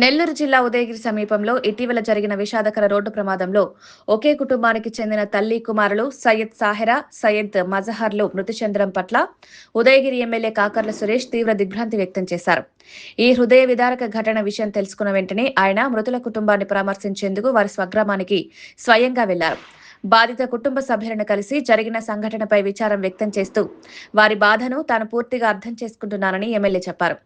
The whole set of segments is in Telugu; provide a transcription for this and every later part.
నెల్లూరు జిల్లా ఉదయగిరి సమీపంలో ఇటీవల జరిగిన విషాదకర రోడ్డు ప్రమాదంలో ఒకే కుటుంబానికి చెందిన తల్లి కుమారులు సయ్యద్ సాహెరా, సయ్యద్ మజహర్లు మృతి చెందడం పట్ల ఉదయగిరి ఎమ్మెల్యే కాకర్ల సురేష్ తీవ్ర దిగ్భ్రాంతి వ్యక్తం చేశారు. ఈ హృదయ విదారక ఘటన విషయం తెలుసుకున్న వెంటనే ఆయన మృతుల కుటుంబాన్ని పరామర్శించేందుకు వారి స్వగ్రామానికి స్వయంగా వెళ్లారు. బాధిత కుటుంబ సభ్యులను కలిసి జరిగిన సంఘటనపై విచారం వ్యక్తం చేస్తూ వారి బాధను తాను పూర్తిగా అర్థం చేసుకుంటున్నానని ఎమ్మెల్యే చెప్పారు.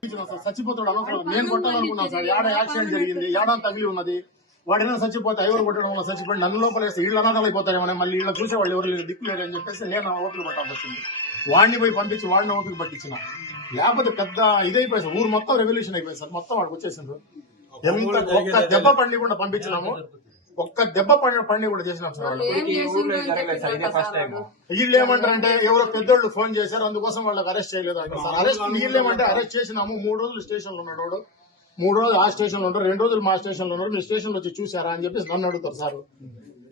వాడైనా చచ్చిపోతే ఎవరు కొట్టడం వల్ల చచ్చిపోయి నన్ను లోపలేస్తే వీళ్ళు అనాథాలు అయిపోతారేమో, మళ్ళీ వీళ్ళ చూసేవాళ్ళు ఎవరు లేదు, దిక్కు లేరు అని చెప్పేసి నేను ఓపిక పట్టాల్సి వచ్చింది. వాడిని పోయి పంపించి వాడిని ఓపిక పట్టించిన, లేకపోతే పెద్ద ఇదైపోయి ఊరు మొత్తం రెవల్యూషన్ అయిపోయింది సార్. మొత్తం వాడికి వచ్చేసిండ్రు. ఎంత ఒక్క దెబ్బ పండి కూడా పంపించినాము, ఒక్క దెబ్బ పండి కూడా చేసినాం సార్. వీళ్ళు ఏమంటారంటే ఎవరో పెద్దోళ్ళు ఫోన్ చేశారు, అందుకోసం వాళ్ళకి అరెస్ట్ చేయలేదు అంటారు సార్. అరెస్ట్ వీళ్ళు ఏమంటే అరెస్ట్ చేసినాము, 3 రోజులు స్టేషన్ లో ఉన్నాడు, 3 రోజులు ఆ స్టేషన్ లో ఉంటారు, 2 రోజులు మా స్టేషన్ లో ఉన్నారు, మీ స్టేషన్ లో వచ్చి చూసారా అని చెప్పేసి నన్ను అడుగుతారు సార్.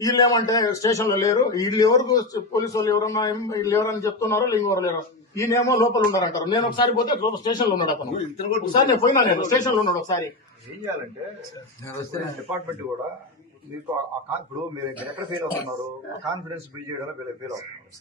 వీళ్ళు ఏమంటే స్టేషన్ లో లేరు, వీళ్ళు ఎవరికి పోలీసు వాళ్ళు ఎవరన్నా వీళ్ళు ఎవరని చెప్తున్నారు, ఇంకెవరు లేరు, ఈయనేమో లోపల ఉన్నారంటారు. నేను ఒకసారి పోతే స్టేషన్ లో ఉన్నాడు అతను, ఒకసారి నేను పోయినా, నేను స్టేషన్ లో ఉన్నాడు. ఒకసారి ఏం చేయాలంటే డిపార్ట్మెంట్ కూడా మీకు ఇప్పుడు మీరు ఎక్కడ ఫెయిల్ అవుతున్నారు, కాన్ఫిడెన్స్ బిల్డ్ చేయడంలో ఫెయిల్ అవుతున్నారు.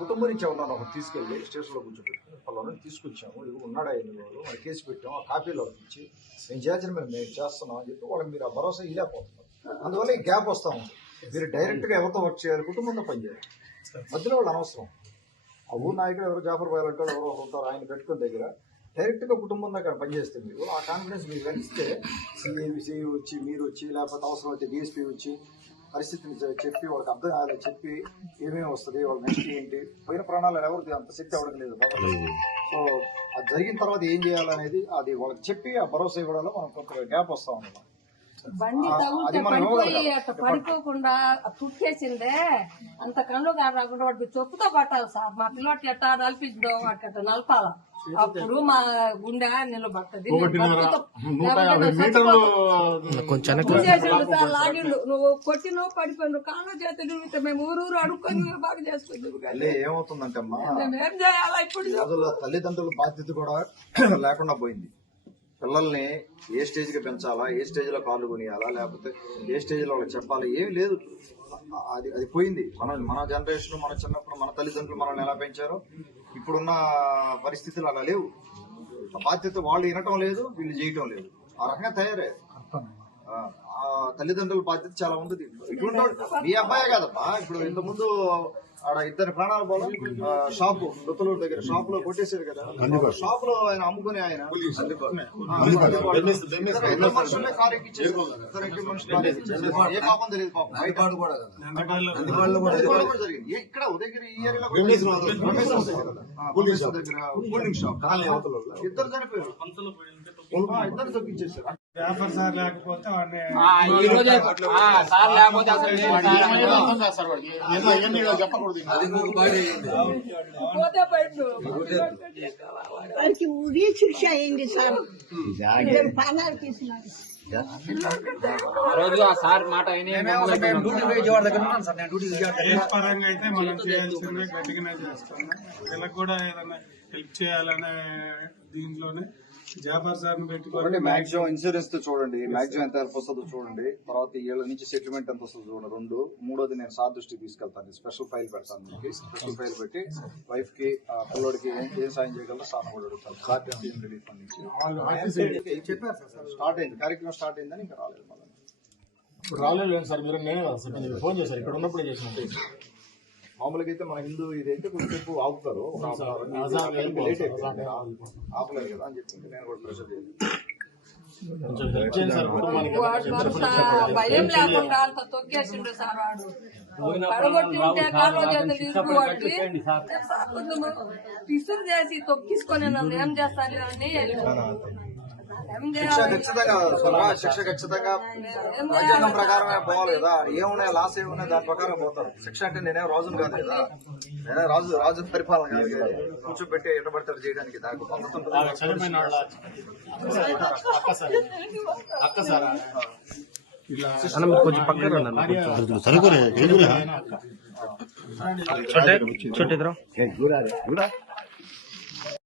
కుటుంబం నుంచి ఎవరన్నా ఒకటి తీసుకెళ్ళి స్టేషన్లో కూర్చోబెట్టి వాళ్ళని తీసుకొచ్చాము, ఇది ఉన్నాడా ఎన్ని రోజులు మన కేసు పెట్టాము, ఆ కాపీలో ఇచ్చి మేము చేయాల్సిన మేము చేస్తున్నాం అని చెప్పి వాళ్ళకి మీరు ఆ భరోసా ఇవ్వలేకపోతున్నారు. అందువల్ల ఈ గ్యాప్ వస్తూ ఉంది. మీరు డైరెక్ట్గా ఎవరితో వర్క్ చేయాలి, కుటుంబంతో పనిచేయాలి, మధ్యలో వాళ్ళు అనవసరం. ఆ ఊరు నాయకుడు ఎవరు జాఫర్ బాయ్ అంటే ఎవరో ఉంటారు, ఆయన పెట్టుకున్న దగ్గర డైరెక్ట్గా కుటుంబం దగ్గర పనిచేస్తే మీరు ఆ కాన్ఫిడెన్స్ మీకు కలిస్తే సిఐ వచ్చి మీరు వచ్చి, లేకపోతే అవసరం అయితే డిఎస్పీ వచ్చి పరిస్థితిని చెప్పి వాళ్ళకి అర్థం కాలేదు చెప్పి ఏమేమి వస్తుంది, వాళ్ళ నెక్స్ట్ ఏంటి, పోయిన ప్రాణాలు ఎవరికి అంత శక్తి అవ్వడం లేదు. సో అది జరిగిన తర్వాత ఏం చేయాలనేది అది వాళ్ళకి చెప్పి ఆ భరోసా ఇవ్వడంలో మనం కొంత గ్యాప్ వస్తూ ఉన్నాం. బండి పడిపోకుండా తుక్కేసిందే అంత కళ్ళు కాకుండా వాడికి చెప్పుతో పట్టాలి సార్. మా పిల్లలు ఎట్టా నలిపించో వాడికి అట్లా నలపాల, అప్పుడు మా గుండె నిలబడుతుంది. లాగిండు, నువ్వు కొట్టినో పడిపోయిన కాళ్ళ చేత నిమిత్తం మేము ఊరూరు అడుక్కొని బాగా చేసుకుంటాం. ఏమవుతుందంటే ఏం చేయాలా ఇప్పుడు, తల్లిదండ్రుల బాధ్యత కూడా లేకుండా పోయింది. పిల్లల్ని ఏ స్టేజ్ కి పెంచాలా, ఏ స్టేజ్ లో కాళ్ళు కొనియాలా, లేకపోతే ఏ స్టేజ్ లో వాళ్ళకి చెప్పాలా, ఏమి లేదు. అది పోయింది. మన జనరేషన్, మన చిన్నప్పుడు మన తల్లిదండ్రులు మనల్ని ఎలా పెంచారో ఇప్పుడున్న పరిస్థితులు అలా లేవు. ఆ బాధ్యత వాళ్ళు వినటం లేదు, వీళ్ళు చేయటం లేదు, ఆ రకంగా తయారయ్యారు. తల్లిదండ్రుల బాధ్యత చాలా ఉంది. ఇటువంటి మీ అబ్బాయే కాదబ్బా, ఇప్పుడు ఇంతకుముందు ఆడ 2 ప్రాణాల పోవడం, షాపు దొత్తలూరు దగ్గర షాప్ లో కొట్టేశారు కదా, షాప్ లో ఆయన అమ్ముకుని ఆయన ఏ పాపం తెలియదు, పాపం జరిగింది ఇక్కడ ఉదయగిరి ఈ ఏరియాలో దగ్గర కూలింగ్ షాప్, ఇద్దరు చనిపోయారు, ఇద్దరు తగ్గించేశారు. లేకపోతే వారికి ఉరి శిక్ష అయింది సార్. ప్రాణాలు తీసినారు. పరంగా అయితే మనం చేయాల్సిందే గట్టిగానే చేస్తున్నాం. వీళ్ళకి కూడా ఏదైనా హెల్ప్ చేయాలనే దీంట్లోనే జాఫర్ సార్ పెట్టుకోండి. మాక్సిమం ఇన్సూరెన్స్ తో చూడండి, మాక్సిమం ఎంత హెల్ప్ వస్తుందో చూడండి. తర్వాత ఏళ్ళ నుంచి సెటిల్మెంట్ ఎంత వస్తుందో చూడండి. 2, 3వది నేను సార్ దృష్టికి తీసుకెళ్తాను. స్పెషల్ ఫైల్ పెడతాను. మనకి స్పెషల్ ఫైల్ పెట్టి వైఫ్ కి పిల్లోడికి ఏం సాయం చేయగలరో సార్ కూడా అడుగుతాను. రిలీఫ్ ఫండ్ నుంచి చెప్పారు సార్. స్టార్ట్ అయింది, కార్యక్రమం స్టార్ట్ అయిందని ఇంకా రాలేదు. ఇప్పుడు రాలేదు సార్. మీరు ఫోన్ చేశారు, ఇక్కడ ఉన్నప్పుడే చేసిన. మామూలుగా అయితే మన హిందూ ఇదైతే కొంచెంసేపు ఆపుతారు, లేట్ అయిపోయింది, ఆపలేదు కదా అని చెప్పి నేను కూడా ప్రెషర్ భయం లేకుండా అంత తొక్కేసిండు సార్. వాడు పడగొట్టింటే కాళ్ళు చేతులు తీసుకువాడికి పిసురు చేసి తొక్కిసుకొని నన్ను ఏం చేస్తాను అని శిక్ష ఖచ్చితంగా రాజ్యాంగం ప్రకారమే పోవాలి కదా. ఏమున్నాయి లాస్ ఏమున్నాయి దాని ప్రకారం పోతారు. శిక్ష అంటే నేనేం రాజును కాదు కదా, నేనే రాజు పరిపాలన కాదు కదా. కూర్చోబెట్టి ఎట్టబడతాడు చేయడానికి దానికి పద్ధతి ఉంటుంది. కొంచెం పక్కన